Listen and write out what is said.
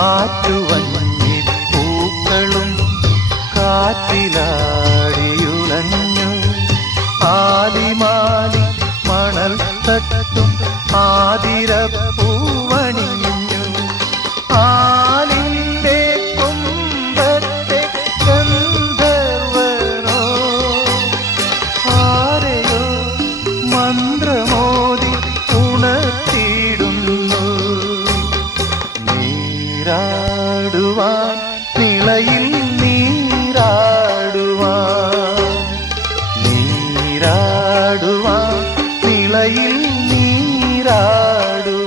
ആറ്റുവഞ്ഞി പൂക്കളും കാറ്റിലാടിയുലഞ്ഞു ആലിമാലി മണൽ തട്ടും ആതിരപ്പൂവണിഞ്ഞു நீராடுவான். நிலையில் நீராடுவான். நீராடுவான். நிலையில் நீராடு